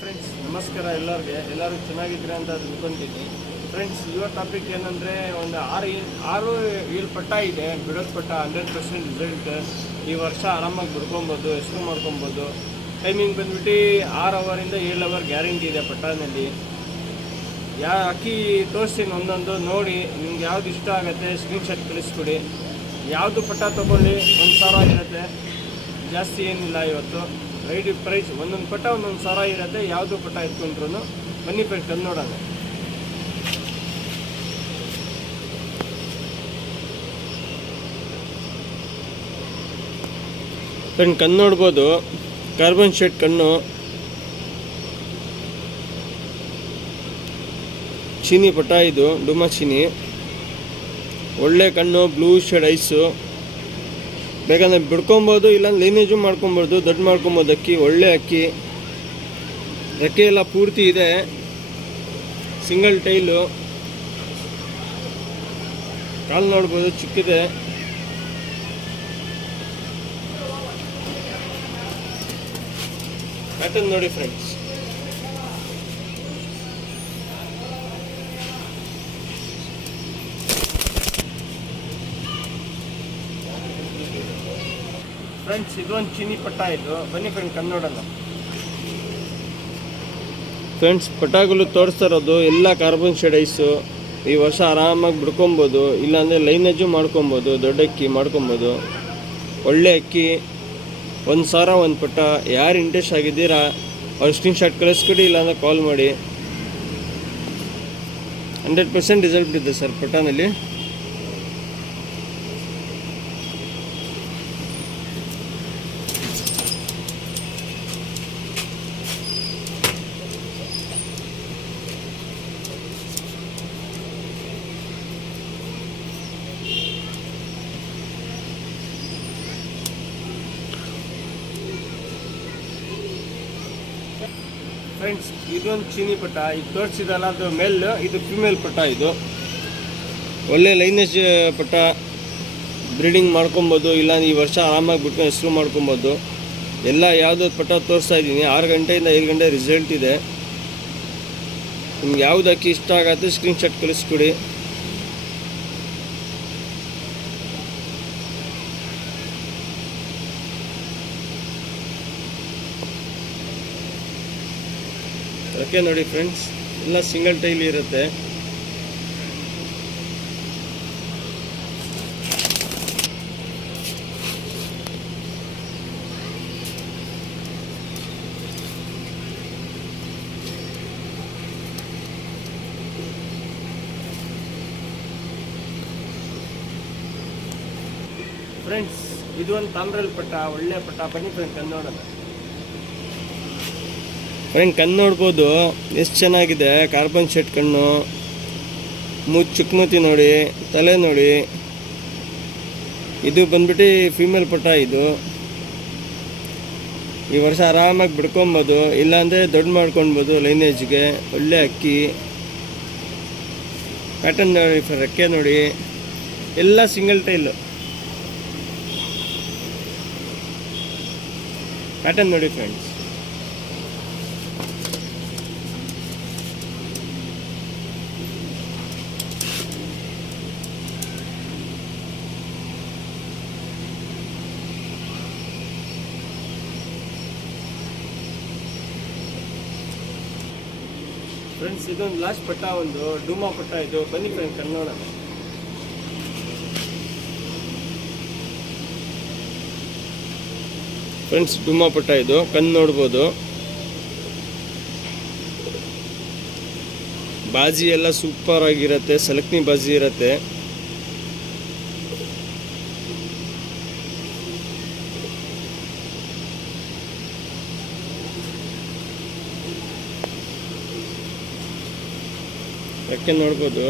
Friends ನಮಸ್ಕಾರ ಎಲ್ಲರೂ ಚೆನ್ನಾಗಿದ್ದೀರಾ ಅಂತ ಅಂದ್ಕೊಂಡಿದ್ದೀನಿ. ಫ್ರೆಂಡ್ಸ್ ಇವತ್ತು ಟಾಪಿಕ್ ಏನಂದರೆ ಒಂದು 6-7 ಪಟ್ಟ ಇದೆ, ಬಿಡೋದು ಪಟ್ಟ 100% ರಿಸಲ್ಟ್. ಈ ವರ್ಷ ಆರಾಮಾಗಿ ಬಿಡ್ಕೊಬೋದು, ಹೆಸರು ಮಾಡ್ಕೊಬೋದು. ಟೈಮಿಂಗ್ ಬಂದ್ಬಿಟ್ಟು 6 ಅವರಿಂದ 7 ಅವರ್ ಗ್ಯಾರಂಟಿ ಇದೆ ಪಟ್ಟನಲ್ಲಿ. ಅಕ್ಕಿ ತೋರಿಸ್ತೀನಿ ಒಂದೊಂದು ನೋಡಿ, ನಿಮ್ಗೆ ಯಾವ್ದು ಇಷ್ಟ ಆಗುತ್ತೆ ಸ್ಕ್ರೀನ್ಶಾಟ್ ಕಳಿಸ್ಕೊಡಿ. ಯಾವುದು ಪಟ್ಟ ತೊಗೊಳ್ಳಿ 1,000 ಇರುತ್ತೆ, ಜಾಸ್ತಿ ಏನಿಲ್ಲ. ಇವತ್ತು ರೈಡ್ ಪ್ರೈಸ್ ಒಂದೊಂದು ಪಟ್ಟ 1,000 ಇರುತ್ತೆ. ಯಾವುದು ಪಟ್ಟ ಎತ್ಕೊಂಡ್ರು ಬನ್ನಿ ಫ್ರೆಂಡ್ ತಂದು ನೋಡೋಣ. ಫ್ರೆಂಡ್ ಕಣ್ಣು ನೋಡ್ಬೋದು, ಕಾರ್ಬನ್ ಶೇಡ್ ಕಣ್ಣು, ಚೀನಿ ಪಟ್ಟ ಇದು, ಡುಮಾ ಚೀನಿ. ಒಳ್ಳೆ ಕಣ್ಣು, ಬ್ಲೂ ಶೇಡ್ ಐಸು. ಬೇಕಂದ್ರೆ ಬಿಡ್ಕೊಬೋದು, ಇಲ್ಲಾಂದ್ರೆ ಲೈನೇಜು ಮಾಡ್ಕೊಬೋದು, ದೊಡ್ಡ ಮಾಡ್ಕೊಬೋದು. ಅಕ್ಕಿ ಒಳ್ಳೆ ಅಕ್ಕಿ, ರೆಕ್ಕೆ ಎಲ್ಲ ಪೂರ್ತಿ ಇದೆ, ಸಿಂಗಲ್ ಟೈಲು. ಕಾಲು ನೋಡ್ಬೋದು, ಚಿಕ್ಕಿದೆ. ಪ್ಯಾಟರ್ನ್ ನೋಡಿ ಫ್ರೆಂಡ್ಸ್. ಫ್ರೆಂಡ್ಸ್ ಇದೊಂದು ಚೀನಿ ಪಟ್ಟ ಇದು, ಬನ್ನಿ ಫ್ರೆಂಡ್ ಕಣ್ಣು ನೋಡೋಣ. ಫ್ರೆಂಡ್ಸ್ ಪಟಾಗಳು ತೋರಿಸ್ತಾ ಇರೋದು ಎಲ್ಲ ಕಾರ್ಬನ್ ಶೇಡ್ ಐಸು. ಈ ವರ್ಷ ಆರಾಮಾಗಿ ಬಿಡ್ಕೊಬೋದು, ಇಲ್ಲಾಂದರೆ ಲೈನೇಜು ಮಾಡ್ಕೊಬೋದು, ದೊಡ್ಡ ಅಕ್ಕಿ ಮಾಡ್ಕೊಬೋದು. ಒಳ್ಳೆ ಅಕ್ಕಿ, 1,000 ಒಂದು ಪಟ್ಟ. ಯಾರು ಇಂಟ್ರೆಸ್ಟ್ ಆಗಿದ್ದೀರಾ ಅವ್ರು ಸ್ಕ್ರೀನ್ಶಾಟ್ ಕಳಿಸ್ಕೊಡಿ, ಇಲ್ಲಾಂದರೆ ಕಾಲ್ ಮಾಡಿ. 100% ರಿಸಲ್ಟ್ ಇದೆ ಸರ್ ಪಟ್ಟನಲ್ಲಿ. ಫ್ರೆಂಡ್ಸ್ ಇದೊಂದು ಚೀನಿ ಪಟ್ಟ, ಇದು ತೋರಿಸಿದಲ್ಲ ಅದು ಮೇಲ್, ಇದು ಫಿಮೇಲ್ ಪಟ್ಟ. ಇದು ಒಳ್ಳೆ ಲೈನೇಜ್ ಪಟ್ಟ, ಬ್ರೀಡಿಂಗ್ ಮಾಡ್ಕೊಬೋದು, ಇಲ್ಲ ಈ ವರ್ಷ ಆರಾಮಾಗಿ ಬಿಟ್ಕೊಂಡು ಹೆಸರು ಮಾಡ್ಕೊಬೋದು. ಎಲ್ಲ ಯಾವುದೋ ಪಟ್ಟ ತೋರಿಸ್ತಾ ಇದ್ದೀನಿ. 6 ಗಂಟೆಯಿಂದ 5 ಗಂಟೆ ರಿಸಲ್ಟ್ ಇದೆ. ನಿಮ್ಗೆ ಯಾವ್ದು ಅಕ್ಕಿ ಇಷ್ಟ ಆಗತ್ತೆ ಸ್ಕ್ರೀನ್ಶಾಟ್ ಕಳಿಸ್ಕೊಡಿ. ರೆಕ್ಕೆ ನೋಡಿ ಫ್ರೆಂಡ್ಸ್, ಎಲ್ಲ ಸಿಂಗಲ್ ಟೈಲ್ ಇರುತ್ತೆ. ಫ್ರೆಂಡ್ಸ್ ಇದು ಒಂದು ತಾಮ್ರಲ್ಲಿ ಪಟ್ಟ, ಒಳ್ಳೆ ಪಟ್ಟ. ಬನ್ನಿ ಫ್ರೆಂಡ್ ಕಣ್ಣು ನೋಡೋಣ. ಫ್ರೆಂಡ್ ಕಣ್ಣು ನೋಡ್ಬೋದು, ಎಷ್ಟು ಚೆನ್ನಾಗಿದೆ. ಕಾರ್ಬನ್ ಶೇಡ್ ಕಣ್ಣು, ಚುಕ್ಮತಿ ನೋಡಿ, ತಲೆ ನೋಡಿ. ಇದು ಬಂದ್ಬಿಟ್ಟು ಫೀಮೇಲ್ ಪಟ್ಟ. ಇದು ಈ ವರ್ಷ ಆರಾಮಾಗಿ ಬಿಡ್ಕೊಬೋದು, ಇಲ್ಲಾಂದರೆ ದೊಡ್ಡ ಮಾಡ್ಕೊಳ್ಬೋದು ಲೈನೇಜ್ಗೆ. ಒಳ್ಳೆ ಅಕ್ಕಿ. ಪ್ಯಾಟರ್ನ್ ನೋಡಿ, ರೆಕ್ಕೆ ನೋಡಿ, ಎಲ್ಲ ಸಿಂಗಲ್ ಟೈಲು. ಪ್ಯಾಟರ್ನ್ ನೋಡಿ ಫ್ರೆಂಡ್ಸ್. ಫ್ರೆಂಡ್ಸ್ ಇದೊಂದು ಲಾಸ್ಟ್ ಪಟ್ಟ, ಒಂದು ಡೂಮಾ ಪಟ್ಟ. ಇದು ಬನ್ನಿ ಫ್ರೆಂಡ್ ಕಣ್ಣು ನೋಡೋಣ. ಫ್ರೆಂಡ್ಸ್ ಡೂಮಾ ಪಟ್ಟ ಇದು, ಕಣ್ಣು ನೋಡ್ಬೋದು. ಬಾಜಿ ಎಲ್ಲ ಸೂಪರ್ ಆಗಿರುತ್ತೆ, ಸಲಕ್ನಿ ಬಾಜಿ ಇರುತ್ತೆ. ರೆಕ್ಕೆ ನೋಡ್ಬೋದು.